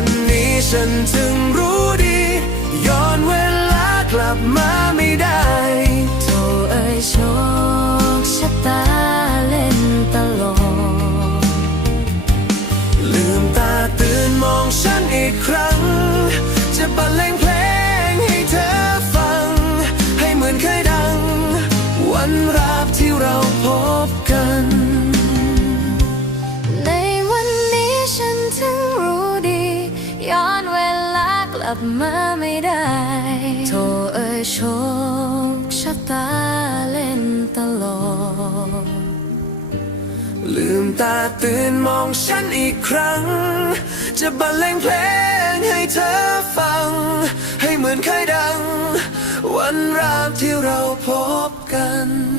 วันนี้ฉันถึงรู้ดี ย้อนเวลากลับมาไม่ได้โทเอ่ยโชคชะตาเล่นตลอดลืมตาตื่นมองฉันอีกครั้ง จะบรรเลงเพลง ลับมาไม่ได้โทเอ่ยโชคชะตาเล่นตลกลืมตาตื่นมองฉันอีกครั้ง จะบรรเลงเพลงให้เธอฟัง ให้เหมือนเคยดัง วันราบที่เราพบกัน